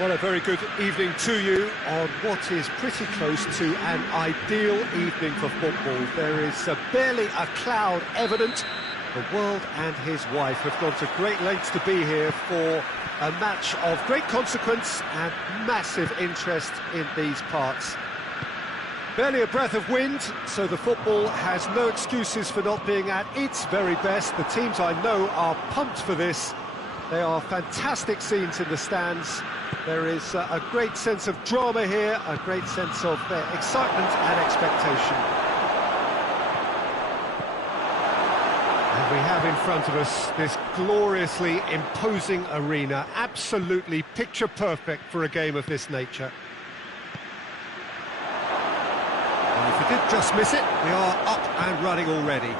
Well, a very good evening to you on what is pretty close to an ideal evening for football. There is barely a cloud evident. The world and his wife have gone to great lengths to be here for a match of great consequence and massive interest in these parts. Barely a breath of wind, so the football has no excuses for not being at its very best. The teams I know are pumped for this. They are fantastic scenes in the stands. There is a great sense of drama here, a great sense of excitement and expectation. And we have in front of us this gloriously imposing arena, absolutely picture perfect for a game of this nature. And if we did just miss it, we are up and running already.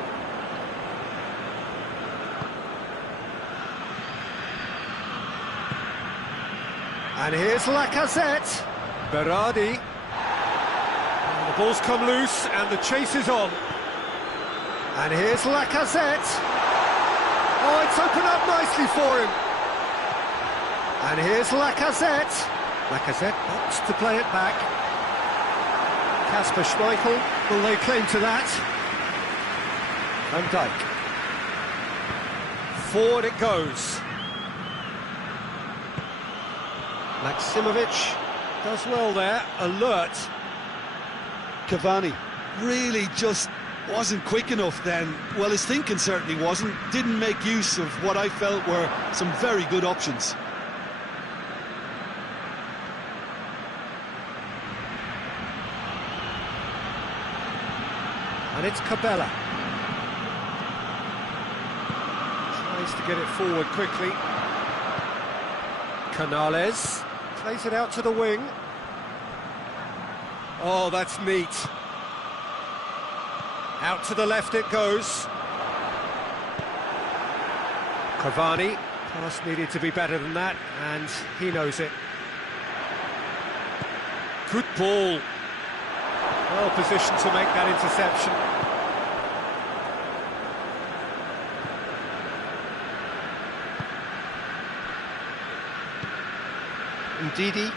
And here's Lacazette, Berardi, and the ball's come loose and the chase is on. And here's Lacazette, oh, it's opened up nicely for him. And here's Lacazette, Lacazette opts to play it back. Kasper Schmeichel will lay claim to that. Van Dijk. Forward it goes. Maksimovic does well there, alert. Cavani really just wasn't quick enough then. Well, his thinking certainly wasn't. Didn't make use of what I felt were some very good options. And it's Cabella. Tries to get it forward quickly. Canales plays it out to the wing. Oh, that's neat. Out to the left it goes. Cavani, pass needed to be better than that, and he knows it. Good ball. Well positioned to make that interception. Ndidi.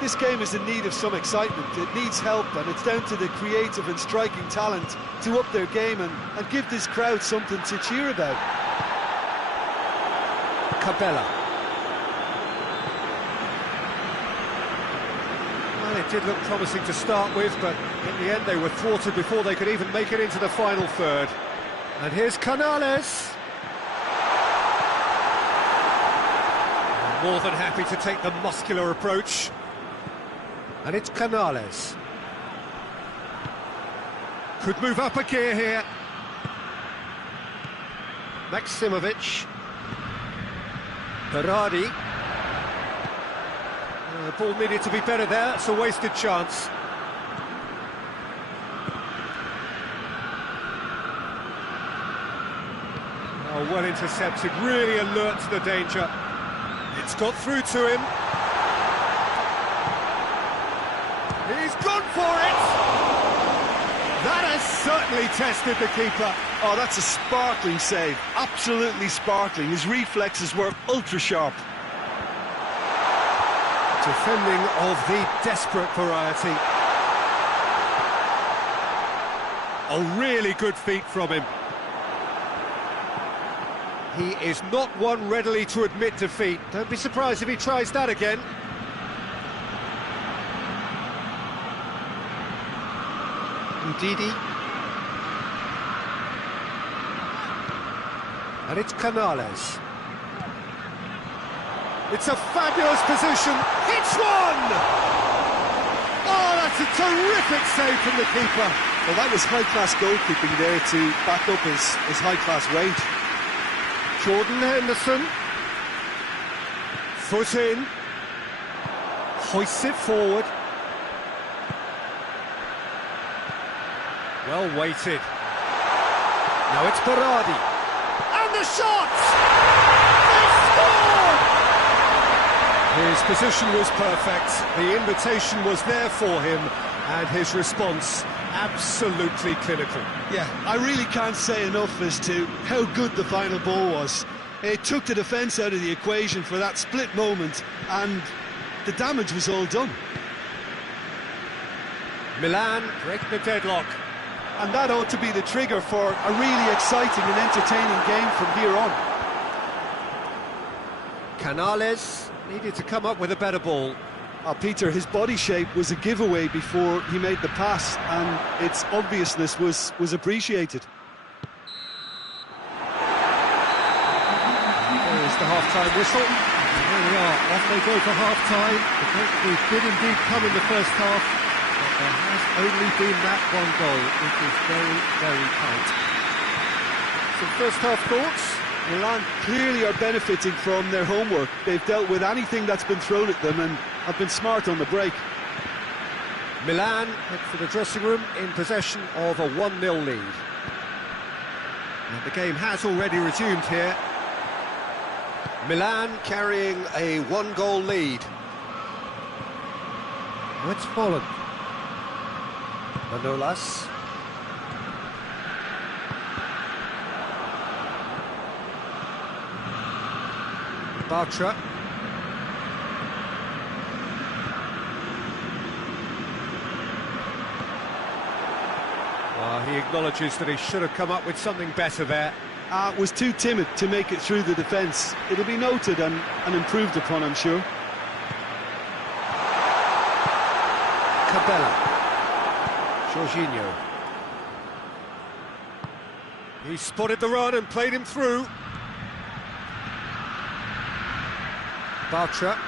This game is in need of some excitement. It needs help, and it's down to the creative and striking talent to up their game and give this crowd something to cheer about. Cabella. Well, it did look promising to start with, but in the end they were thwarted before they could even make it into the final third. And here's Canales. More than happy to take the muscular approach. And it's Canales. Could move up a gear here. Maksimovic. Berardi. The ball needed to be better there, it's a wasted chance. Oh, well intercepted, really alert to the danger. It's got through to him. He's gone for it! That has certainly tested the keeper. Oh, that's a sparkling save. Absolutely sparkling. His reflexes were ultra-sharp. Defending of the desperate variety. A really good feat from him. He is not one readily to admit defeat. Don't be surprised if he tries that again. Ndidi. And it's Canales. It's a fabulous position. Hits one! Oh, that's a terrific save from the keeper. Well, that was high-class goalkeeping there to back up his high-class range. Jordan Henderson. Foot in. Hoists it forward. Well weighted. Now it's Berardi. And the shot! They scored! His position was perfect. The invitation was there for him, and his response absolutely clinical. Yeah, I really can't say enough as to how good the final ball was. It took the defence out of the equation for that split moment, and the damage was all done. Milan break the deadlock. And that ought to be the trigger for a really exciting and entertaining game from here on. Canales needed to come up with a better ball. Peter, his body shape was a giveaway before he made the pass, and its obviousness was appreciated. There is the half-time whistle. And here we are, off they go for half-time. The victory did indeed come in the first half, but there has only been that one goal. It is very, very tight. Some first-half thoughts? Milan clearly are benefiting from their homework. They've dealt with anything that's been thrown at them and have been smart on the break. Milan head for the dressing room in possession of a 1-0 lead. And the game has already resumed here. Milan carrying a 1-goal lead. Now it's Folland. Manolas. Bartra. He acknowledges that he should have come up with something better there. Was too timid to make it through the defence. It'll be noted and improved upon, I'm sure. Cabella. Jorginho. He spotted the run and played him through. Bartra.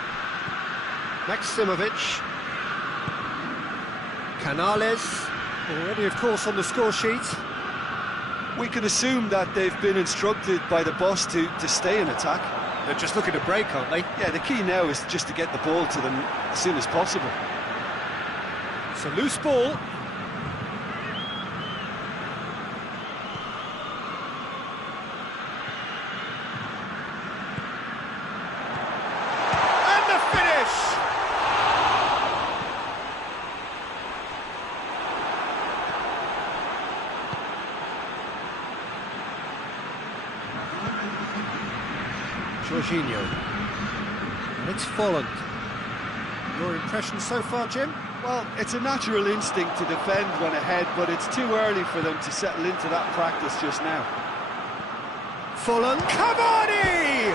Maximovic. Canales. Already, of course, on the score sheet. We can assume that they've been instructed by the boss to stay in attack. They're just looking to break, aren't they? Yeah, the key now is just to get the ball to them as soon as possible. It's a loose ball. And the finish! Jorginho. And it's Folland. Your impression so far, Jim? Well, it's a natural instinct to defend when ahead, but it's too early for them to settle into that practice just now. Folland. Cavani!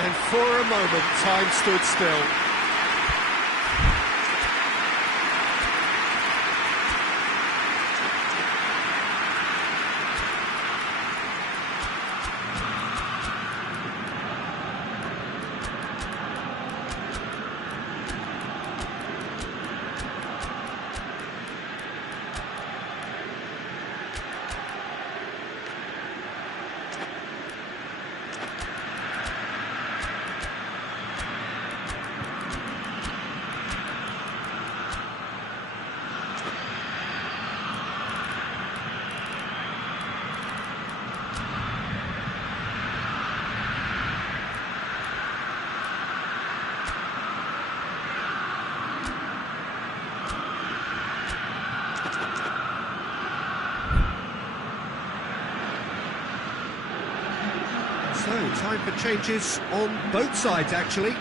And for a moment, time stood still. So, time for changes on both sides, actually.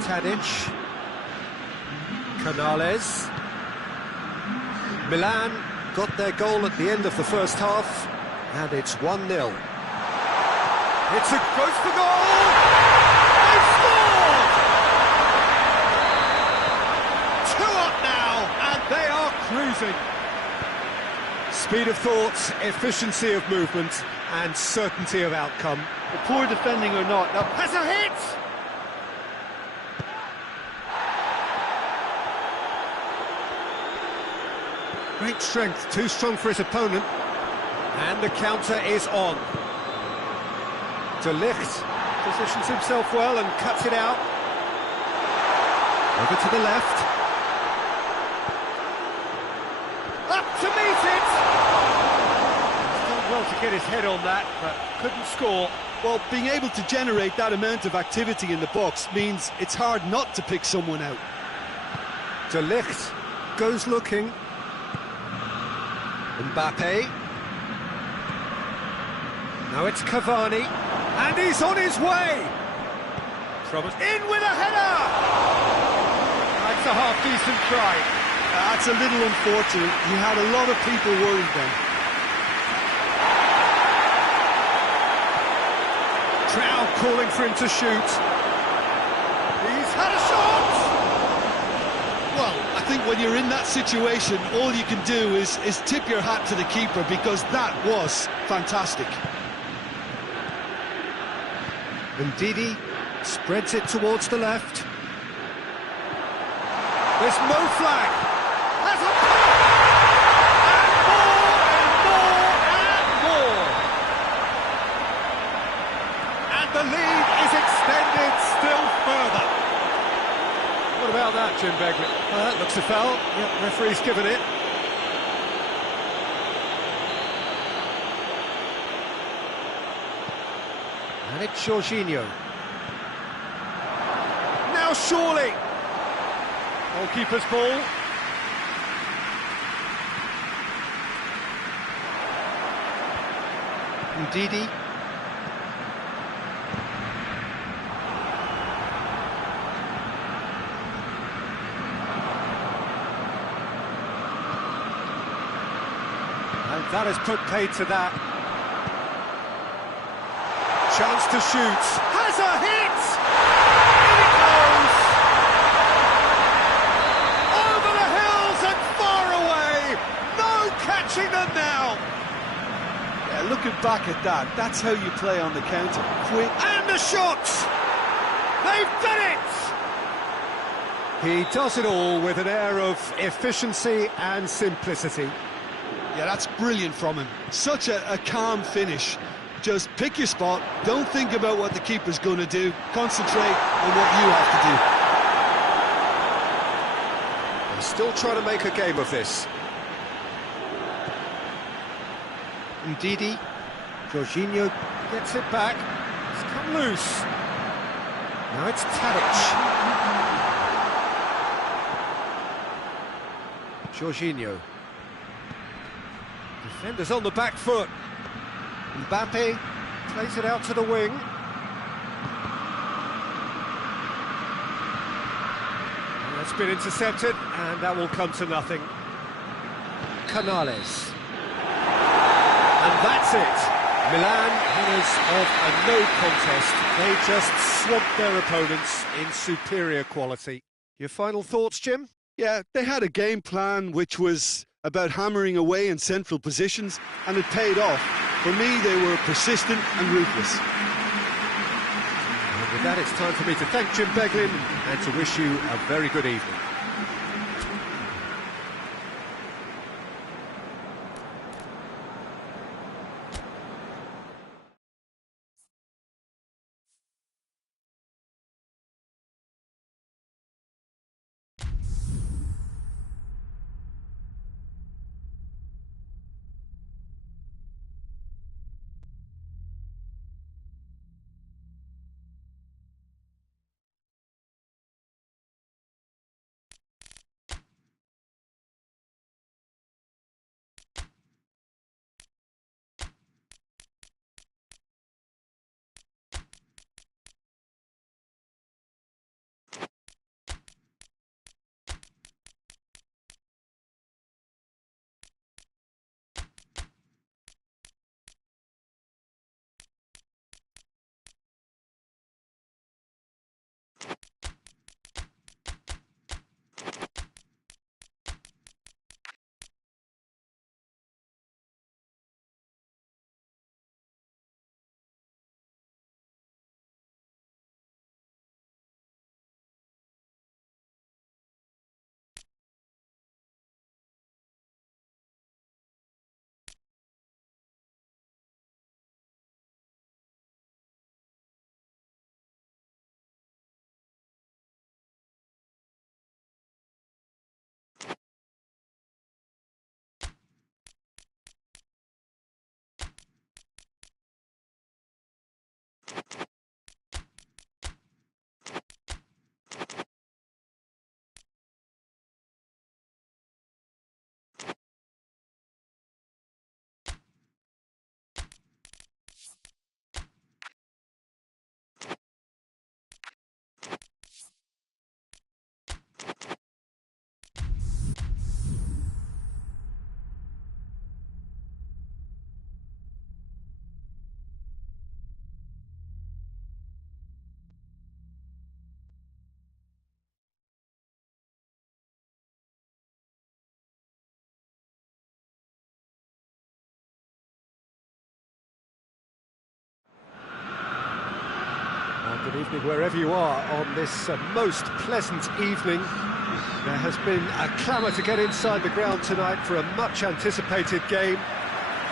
Tadic. Canales. Milan got their goal at the end of the first half, and it's 1-0. It's a goes for goal! They scored! 2 up now, and they are cruising. Speed of thought, efficiency of movement, and certainty of outcome. The poor defending or not, now Has a hit! Great strength, too strong for his opponent. And the counter is on. De Ligt positions himself well and cuts it out. Over to the left. Up to meet it! Done well to get his head on that, but couldn't score. well, being able to generate that amount of activity in the box means it's hard not to pick someone out. De Ligt goes looking. Mbappe. Now it's Cavani, and he's on his way. In with a header! That's a half-decent try. That's a little unfortunate. He had a lot of people worried then. Trout calling for him to shoot. He's had a shot! Well, I think when you're in that situation, all you can do is tip your hat to the keeper, because that was fantastic. And Didi spreads it towards the left. There's Mo Flag. That's a... And more, and more, and more. And the lead is extended still further. What about that, Jim Begley? That looks a foul. Yep, referee's given it. And it's Jorginho. Now surely. Goalkeeper's ball. Ndidi. And that has put paid to that. Chance to shoot. Has a hit! In it goes! Over the hills and far away! No catching them now! Yeah, looking back at that, that's how you play on the counter. Quick. And the shot! They've done it! He does it all with an air of efficiency and simplicity. Yeah, that's brilliant from him. Such a calm finish. Just pick your spot, don't think about what the keeper's going to do, concentrate on what you have to do. They're still trying to make a game of this. Ndidi, Jorginho gets it back, it's come loose. Now it's Tadic. Jorginho. Defenders on the back foot. Mbappe plays it out to the wing. That's been intercepted, and that will come to nothing. Canales. And that's it. Milan, winners of a no contest. They just swamped their opponents in superior quality. Your final thoughts, Jim? Yeah, they had a game plan which was about hammering away in central positions, and it paid off. For me, they were persistent and ruthless. And with that, it's time for me to thank Jim Beglin and to wish you a very good evening. Evening wherever you are on this most pleasant evening. There has been a clamour to get inside the ground tonight for a much anticipated game.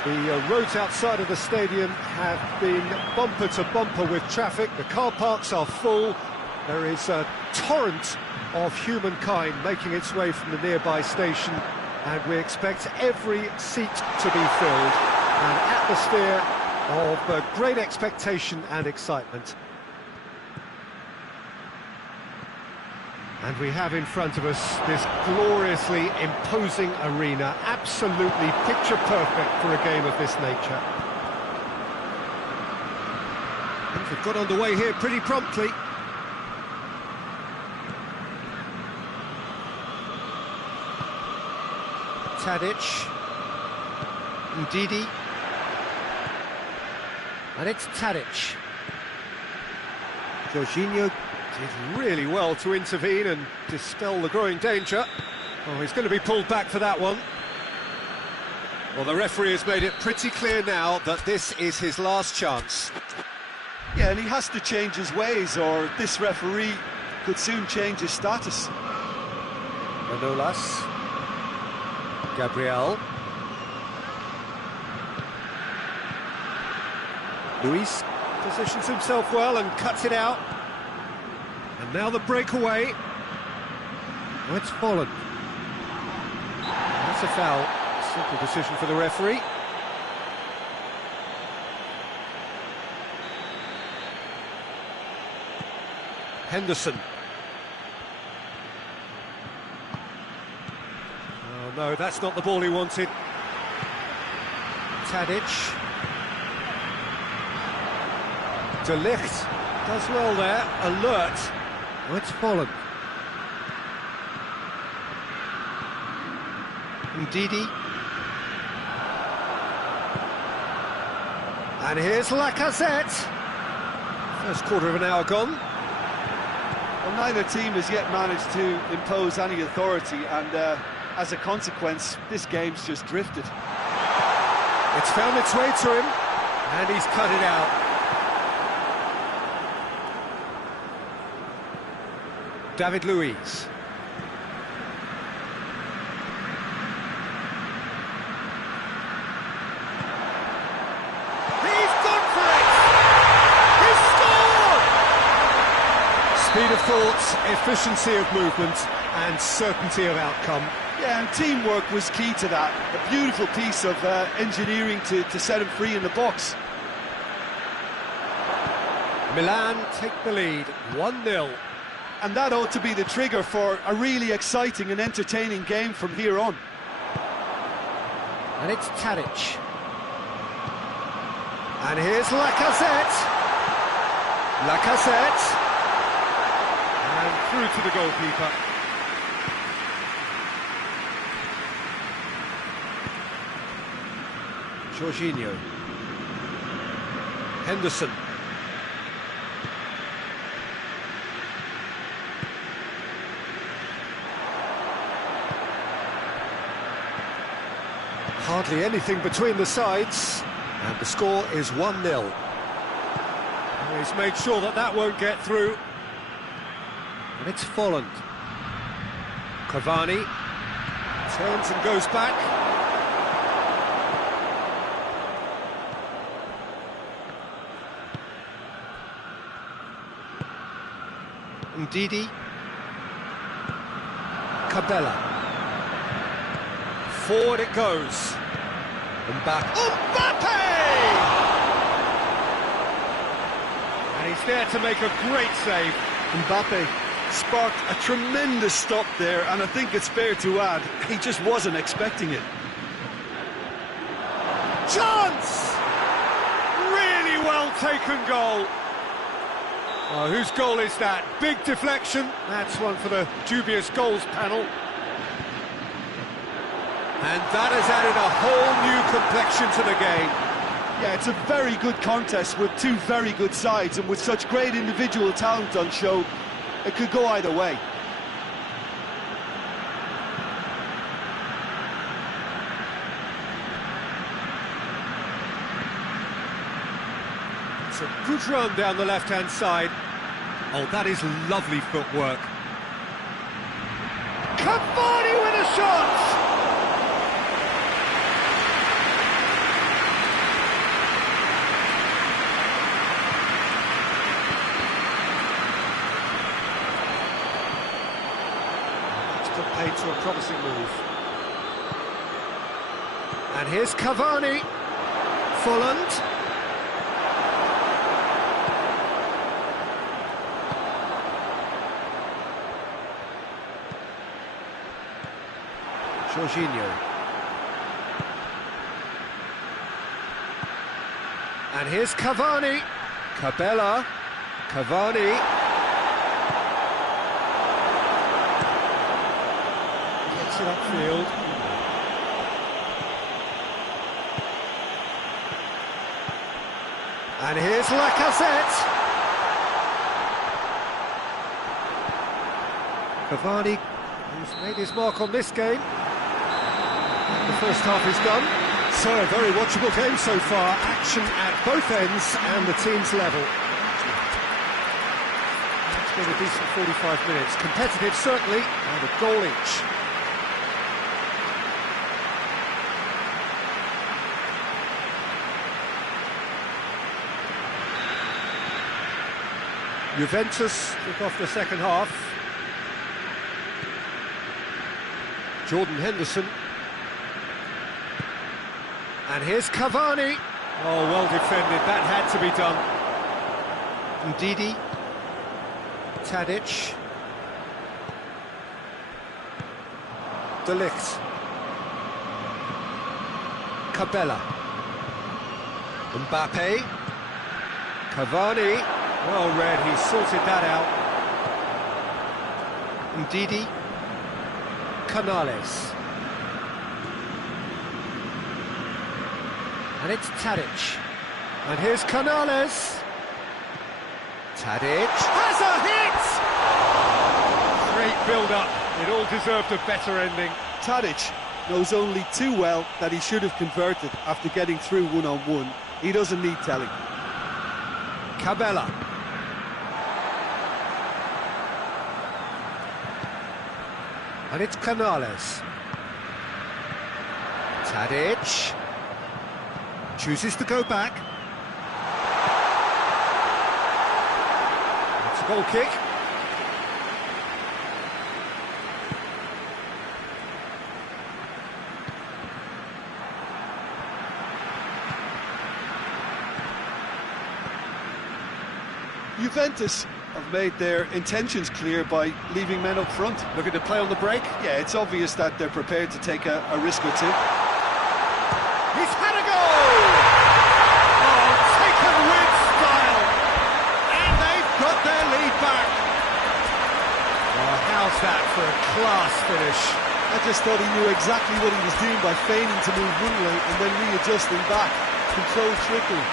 The roads outside of the stadium have been bumper to bumper with traffic. The car parks are full. There is a torrent of humankind making its way from the nearby station, and we expect every seat to be filled. An atmosphere of great expectation and excitement. And we have in front of us this gloriously imposing arena, absolutely picture perfect for a game of this nature. And we've got underway here pretty promptly. Tadic, Ndidi, and it's Tadic. Jorginho did really well to intervene and dispel the growing danger. Oh, he's going to be pulled back for that one. Well, the referee has made it pretty clear now that this is his last chance. Yeah, and he has to change his ways, or this referee could soon change his status. Manolas, Gabriel, Luis positions himself well and cuts it out. And now the breakaway. Oh, it's fallen. That's a foul. Simple decision for the referee. Henderson. Oh no, that's not the ball he wanted. Tadic. De Ligt does well there, alert. Oh, it's fallen. Ndidi. And here's Lacazette. First quarter of an hour gone. Well, neither team has yet managed to impose any authority, and as a consequence, this game's just drifted. It's found its way to him, and he's cut it out. David Luiz. He's gone for it! He's scored! Speed of thought, efficiency of movement, and certainty of outcome. Yeah, and teamwork was key to that. A beautiful piece of engineering to set him free in the box. Milan take the lead, 1-0. And that ought to be the trigger for a really exciting and entertaining game from here on. And it's Tadic. And here's Lacazette. Lacazette. And through to the goalkeeper. Jorginho. Henderson. Hardly anything between the sides, and the score is 1-0. He's made sure that that won't get through. And it's Folland. Cavani turns and goes back. Ndidi. Cabella. Forward it goes. Mbappe! And he's there to make a great save. Mbappe sparked a tremendous stop there, and I think it's fair to add, he just wasn't expecting it. Chance! Really well taken goal. Oh, whose goal is that? Big deflection. That's one for the dubious goals panel. And that has added a whole new complexion to the game. Yeah, it's a very good contest with two very good sides, and with such great individual talent on show, it could go either way. It's a good run down the left-hand side. Oh, that is lovely footwork. Cavani with a shot! Paid to a promising move. And here's Cavani. Folland. Jorginho. And here's Cavani. Cabella. Cavani. It upfield. And here's Lacazette. Cavani, who's made his mark on this game. The first half is done. So, a very watchable game so far. Action at both ends and the team's level. It's been a decent 45 minutes. Competitive, certainly, and a goal each. Juventus took off the second half. Jordan Henderson. And here's Cavani. Oh, well defended, that had to be done. Ndidi. Tadic. De Ligt. Cabella. Mbappe. Cavani. Well read, he sorted that out. Ndidi. Canales. And it's Tadic. And here's Canales. Tadic has a hit! Great build-up. It all deserved a better ending. Tadic knows only too well that he should have converted after getting through one-on-one. He doesn't need telling. Cabella. And it's Canales. Tadic chooses to go back. It's a goal kick. Juventus have made their intentions clear by leaving men up front. Looking to play on the break. Yeah, it's obvious that they're prepared to take a risk or two. He's had a goal! Oh, taken with style! And they've got their lead back. Oh, how's that for a class finish? I just thought he knew exactly what he was doing by feigning to move one way and then readjusting back. Controlled trickery.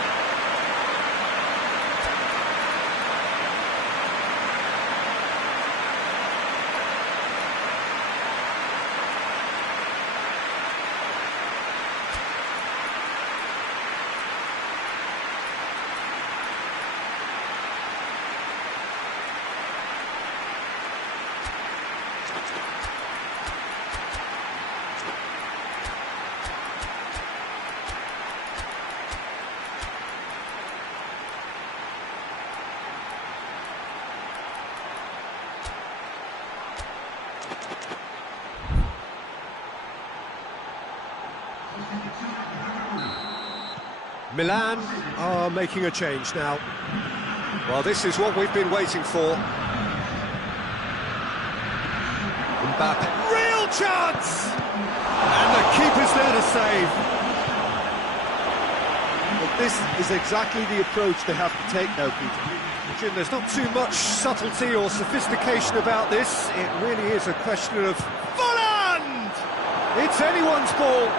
Milan are making a change now. Well, this is what we've been waiting for. Mbappe. Real chance! And the keeper's there to save. But this is exactly the approach they have to take now, Peter. Jim, there's not too much subtlety or sophistication about this. It really is a question of Folland! It's anyone's ball.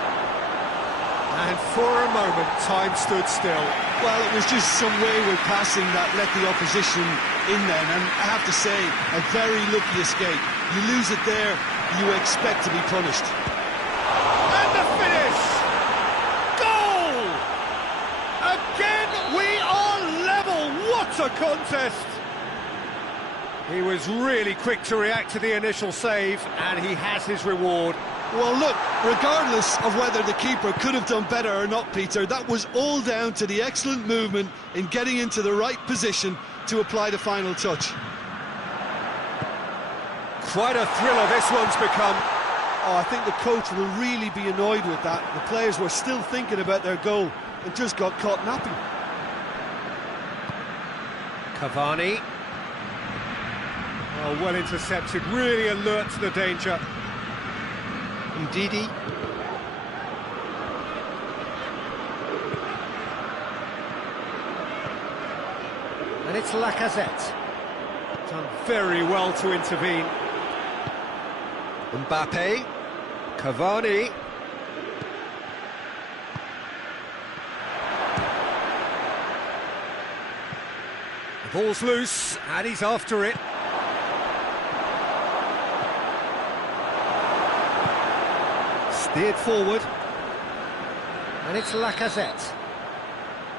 And for a moment, time stood still. Well, it was just some wayward passing that let the opposition in then, and I have to say, a very lucky escape. You lose it there, you expect to be punished. And the finish! Goal! Again, we are level! What a contest! He was really quick to react to the initial save, and he has his reward. Well, look, regardless of whether the keeper could have done better or not, Peter, that was all down to the excellent movement in getting into the right position to apply the final touch. Quite a thriller this one's become. Oh, I think the coach will really be annoyed with that. The players were still thinking about their goal and just got caught napping. Cavani. Oh, well intercepted, really alert to the danger. Ndidi. And it's Lacazette. Done very well to intervene. Mbappe. Cavani. The ball's loose, and he's after it. Steered forward. And it's Lacazette.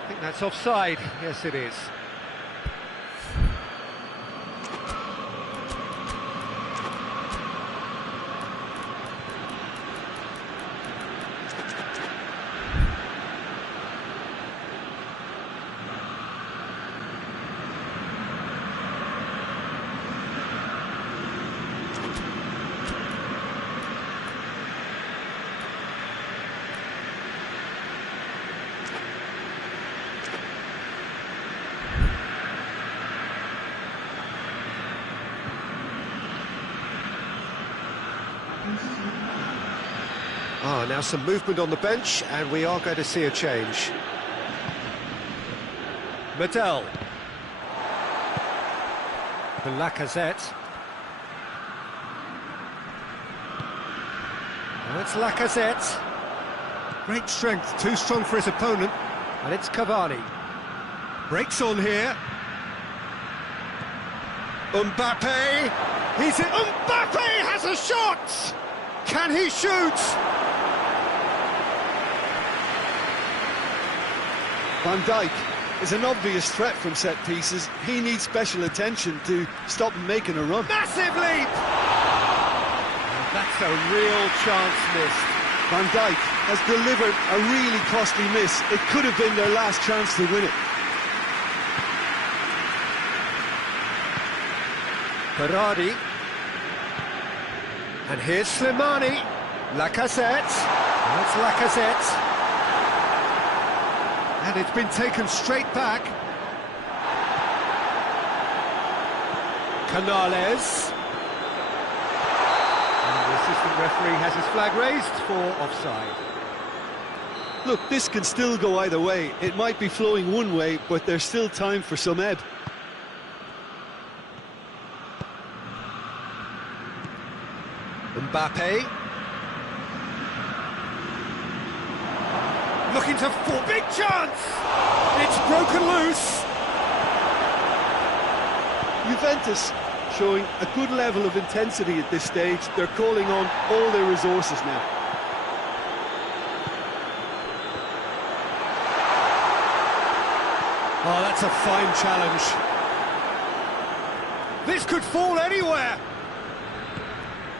I think that's offside. Yes, it is. Now some movement on the bench, and we are going to see a change. Medel. For Lacazette. Now it's Lacazette. Great strength, too strong for his opponent. And it's Cavani. Breaks on here. Mbappe. He's it. Mbappe has a shot! Can he shoot? Van Dijk is an obvious threat from set pieces. He needs special attention to stop him making a run. Massive leap! That's a real chance missed. Van Dijk has delivered a really costly miss. It could have been their last chance to win it. Berardi. And here's Slimani. Lacazette. That's Lacazette. And it's been taken straight back. Canales. And the assistant referee has his flag raised for offside. Look, this can still go either way. It might be flowing one way, but there's still time for some ebb. Mbappe. Looking to fall, big chance! It's broken loose! Juventus showing a good level of intensity at this stage. They're calling on all their resources now. Oh, that's a fine challenge. This could fall anywhere!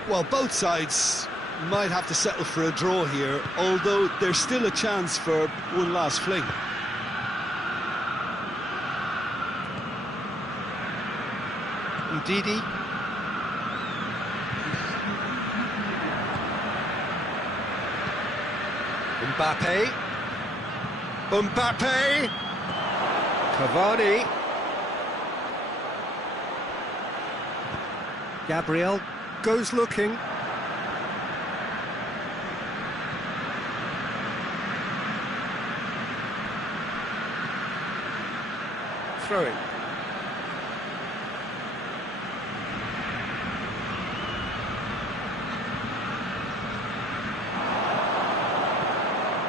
Well, both sides might have to settle for a draw here, although there's still a chance for one last fling. Ndidi. Mbappe. Mbappe. Cavani. Gabriel goes looking. Throwing.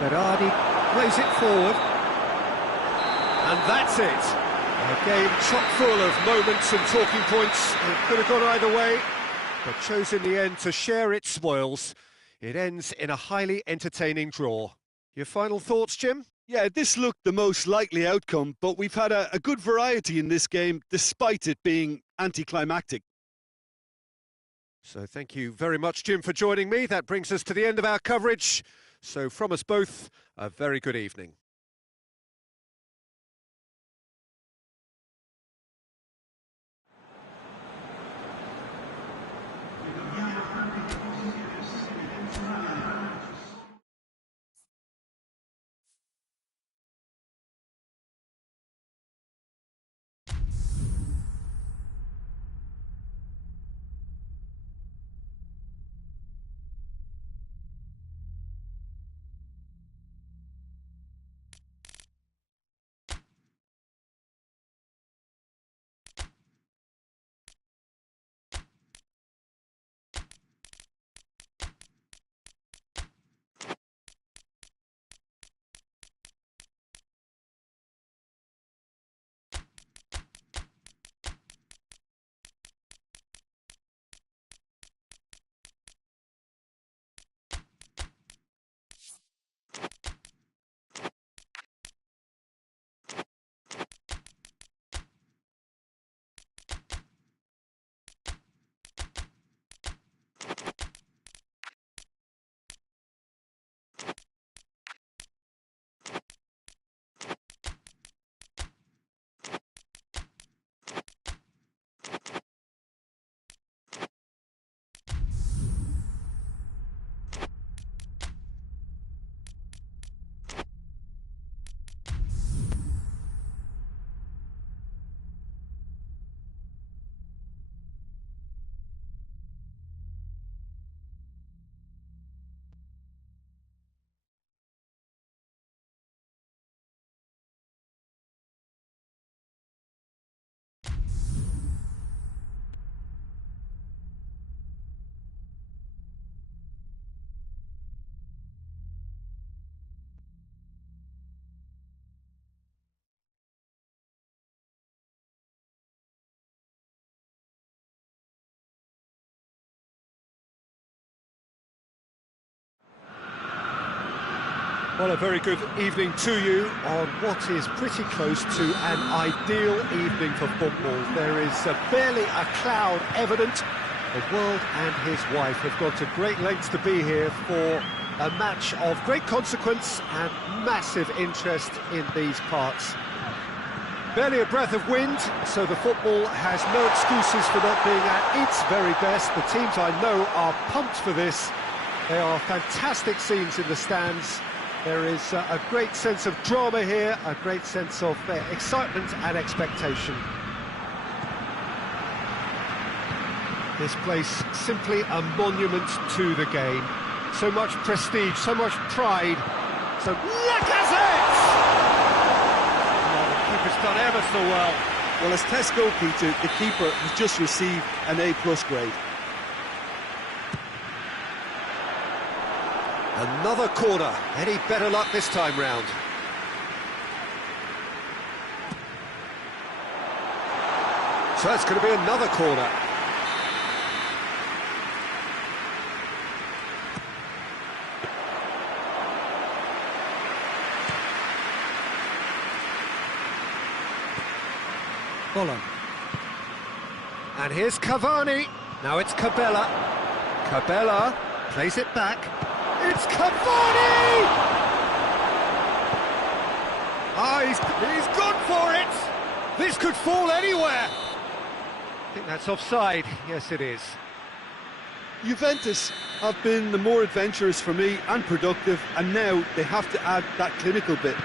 Berardi plays it forward. And that's it. A game chock full of moments and talking points. It could have gone either way, but chose in the end to share its spoils. It ends in a highly entertaining draw. Your final thoughts, Jim? Yeah, this looked the most likely outcome, but we've had a good variety in this game, despite it being anticlimactic. So thank you very much, Jim, for joining me. That brings us to the end of our coverage. So from us both, a very good evening. Well, a very good evening to you on what is pretty close to an ideal evening for football. There is barely a cloud evident. The world and his wife have gone to great lengths to be here for a match of great consequence and massive interest in these parts. Barely a breath of wind, so the football has no excuses for not being at its very best. The teams I know are pumped for this. There are fantastic scenes in the stands. There is a great sense of drama here, a great sense of excitement and expectation. This place simply a monument to the game. So much prestige, so much pride. So Lacazette! Oh, the keeper's done ever so well. Well, as test goalkeeper, the keeper has just received an A+ grade. Another corner. Any better luck this time round? So that's going to be another corner. Bolland. And here's Cavani. Now it's Cabella. Cabella plays it back. It's Cavani! Ah, he's gone for it! This could fall anywhere! I think that's offside. Yes, it is. Juventus have been the more adventurous for me and productive, and now they have to add that clinical bit.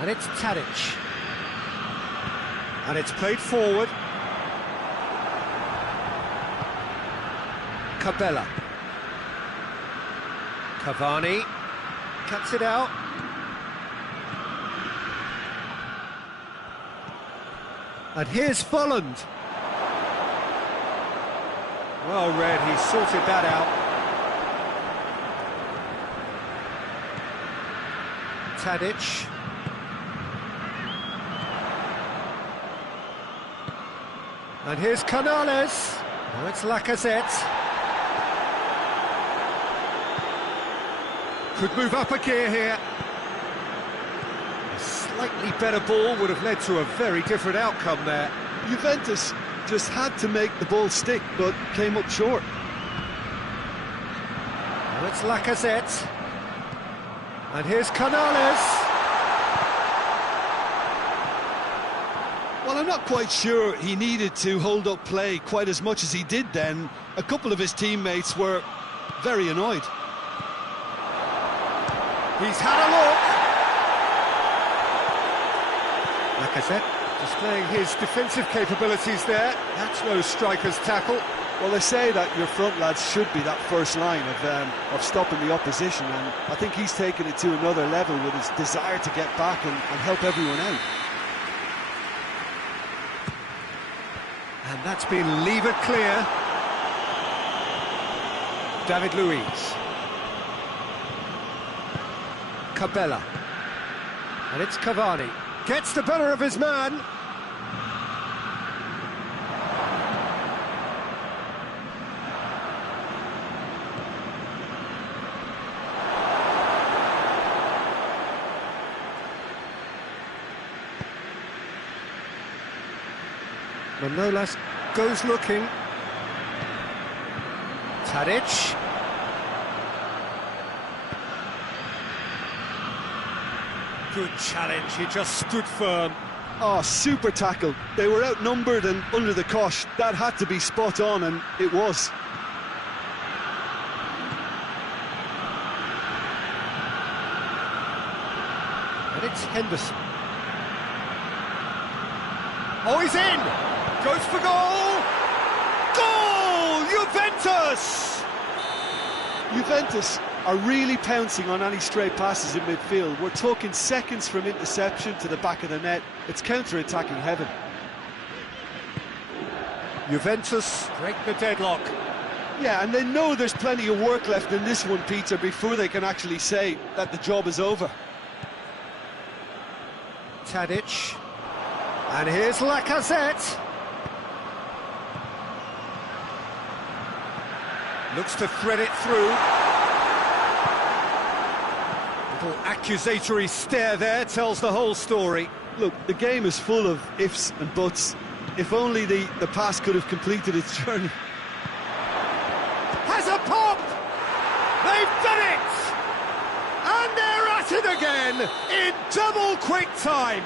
And it's Tadic. And it's played forward. Cabella. Cavani cuts it out. And here's Volland. Well read, he sorted that out. Tadic. And here's Canales. Now it's Lacazette. Could move up a gear here. Slightly better ball would have led to a very different outcome there. Juventus just had to make the ball stick, but came up short. Now it's Lacazette. And here's Canales. Well, I'm not quite sure he needed to hold up play quite as much as he did then. A couple of his teammates were very annoyed. He's had a look. Lacazette displaying his defensive capabilities there. That's no striker's tackle. Well, they say that your front lads should be that first line of stopping the opposition, and I think he's taken it to another level with his desire to get back and help everyone out. And that's been levered clear. David Luiz. Cabella. And it's Cavani. Gets the better of his man. Manolas goes looking. Tadic. Good challenge, he just stood firm. Oh, super tackle. They were outnumbered and under the cosh. That had to be spot on, and it was. And it's Henderson. Oh, he's in! Goes for goal! Goal! Juventus! Juventus are really pouncing on any stray passes in midfield. We're talking seconds from interception to the back of the net. It's counter-attacking heaven. Juventus break the deadlock. Yeah, and they know there's plenty of work left in this one, Peter, before they can actually say that the job is over. Tadic. And here's Lacazette. Looks to thread it through. Little accusatory stare there tells the whole story. Look, the game is full of ifs and buts. If only the pass could have completed its journey. Has a pop! They've done it! And they're at it again in double quick time.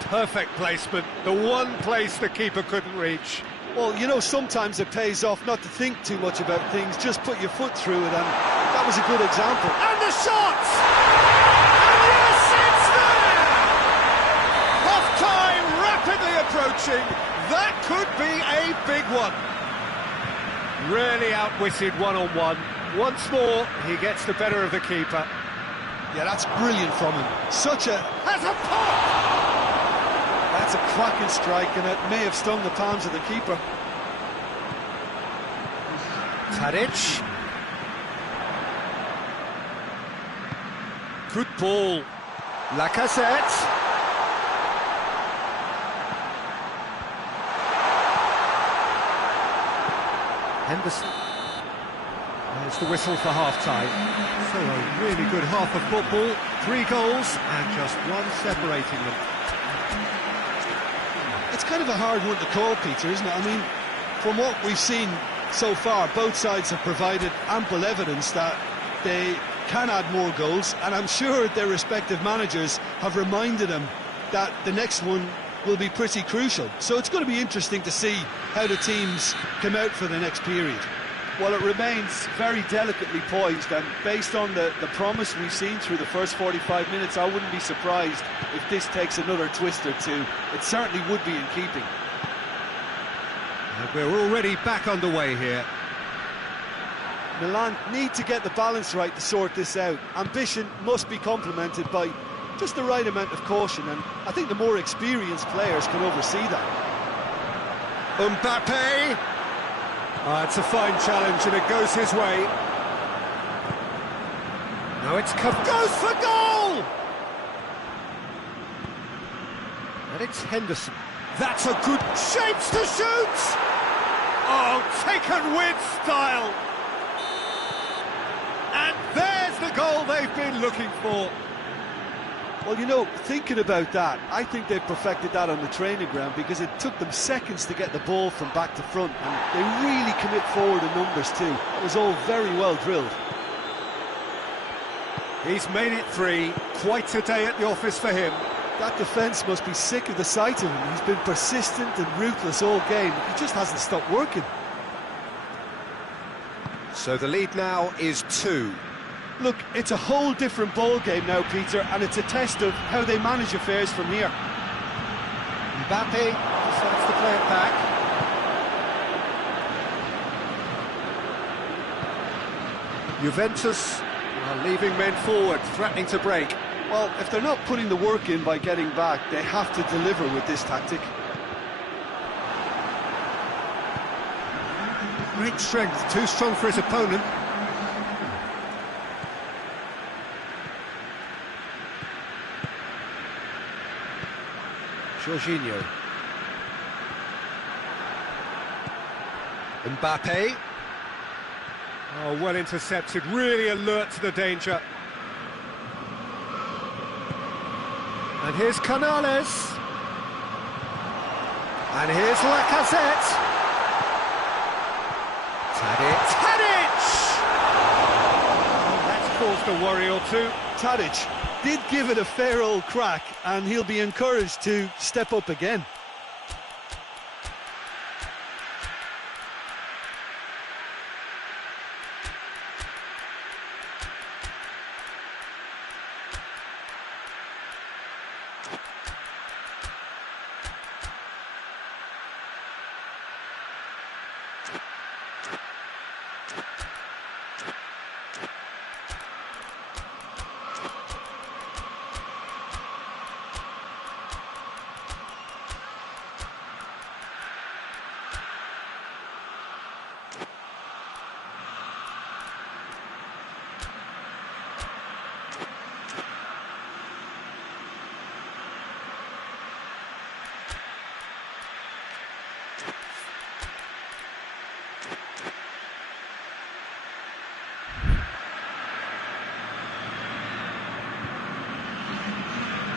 Perfect placement, the one place the keeper couldn't reach. Well, you know, sometimes it pays off not to think too much about things, just put your foot through it, and that was a good example. And the shot! And yes, it's there! Half-time rapidly approaching. That could be a big one. Really outwitted one-on-one. Once more, he gets the better of the keeper. Yeah, that's brilliant from him. Such a... Has a pop! That's a cracking strike, and it may have stung the palms of the keeper. Tadic. Good ball. Lacazette. Henderson. There's the whistle for half-time. So a really good half of football. 3 goals and just one separating them. It's kind of a hard one to call, Peter, isn't it? I mean, from what we've seen so far, both sides have provided ample evidence that they can add more goals, and I'm sure their respective managers have reminded them that the next one will be pretty crucial. So it's going to be interesting to see how the teams come out for the next period. Well, it remains very delicately poised, and based on the promise we've seen through the first 45 minutes, I wouldn't be surprised if this takes another twist or two. It certainly would be in keeping. And we're already back underway here. Milan need to get the balance right to sort this out. Ambition must be complemented by just the right amount of caution, and I think the more experienced players can oversee that. Mbappe! It's a fine challenge and it goes his way. Now it's goes for goal! And it's Henderson. That's a good shapes to shoot! Oh, taken with style! And there's the goal they've been looking for. Well, you know, thinking about that, I think they've perfected that on the training ground because it took them seconds to get the ball from back to front, and they really commit forward in numbers too. It was all very well drilled. He's made it 3. Quite a day at the office for him. That defence must be sick of the sight of him. He's been persistent and ruthless all game. He just hasn't stopped working. So the lead now is 2. Look, it's a whole different ball game now, Peter, and it's a test of how they manage affairs from here. Mbappe decides to play it back. Juventus are leaving men forward, threatening to break. Well, if they're not putting the work in by getting back, they have to deliver with this tactic. Great strength, too strong for his opponent. Jorginho. Mbappe. Oh, well intercepted, really alert to the danger. And here's Canales. And here's Lacazette. Tadic! Oh, that's caused a worry or two. Tadic did give it a fair old crack, and he'll be encouraged to step up again.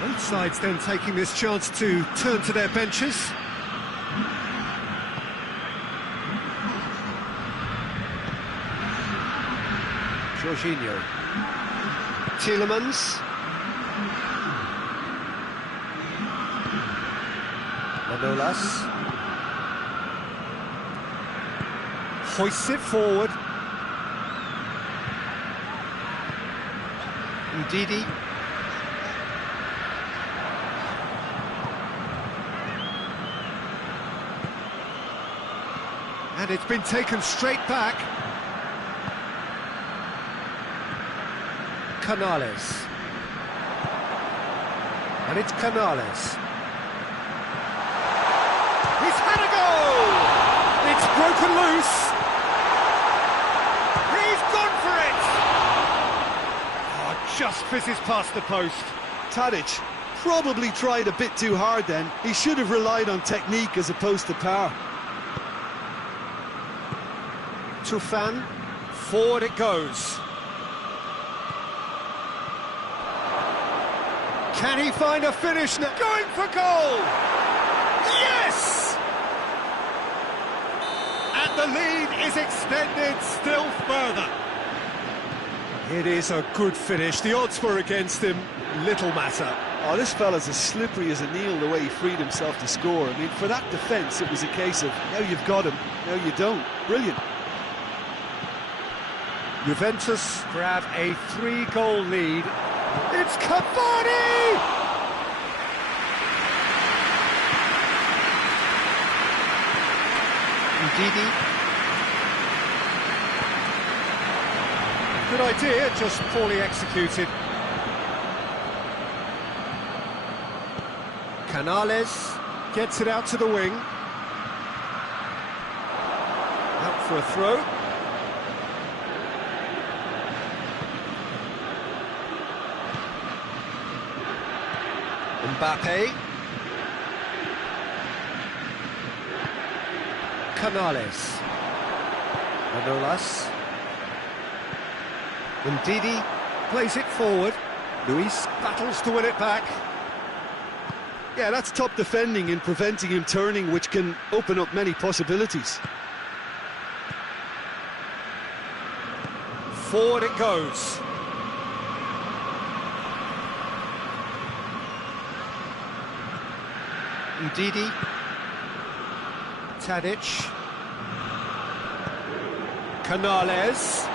Both sides then taking this chance to turn to their benches. Jorginho. Tielemans. Manolas. Hoists it forward. Ndidi. And it's been taken straight back. Canales. And it's Canales. He's had a goal! It's broken loose. He's gone for it! Oh, just fizzes past the post. Tadic probably tried a bit too hard then. He should have relied on technique as opposed to power. Tufan, forward it goes. Can he find a finish now? Going for goal! Yes! And the lead is extended still further. It is a good finish. The odds were against him. Little matter. Oh, this fella's as slippery as a needle the way he freed himself to score. I mean, for that defence, it was a case of, now you've got him, now you don't. Brilliant. Juventus grab a 3-goal lead. It's Cavani! Ndidi. Good idea, just poorly executed. Canales gets it out to the wing. Out for a throw. Mbappe. Canales. Manolas. Ndidi plays it forward. Luis battles to win it back. Yeah, that's top defending and preventing him turning, which can open up many possibilities. Forward it goes. Udidi. Tadic. Canales.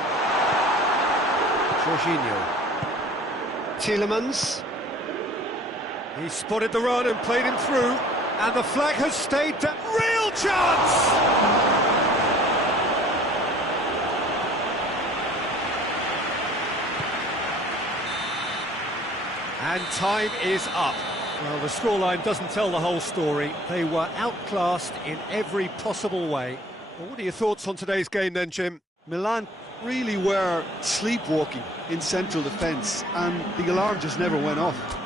Jorginho. Tielemans. He spotted the run and played him through, and the flag has stayed down. Real chance! And time is up. Well, the scoreline doesn't tell the whole story. They were outclassed in every possible way. Well, what are your thoughts on today's game then, Jim? Milan really were sleepwalking in central defence, and the alarm just never went off.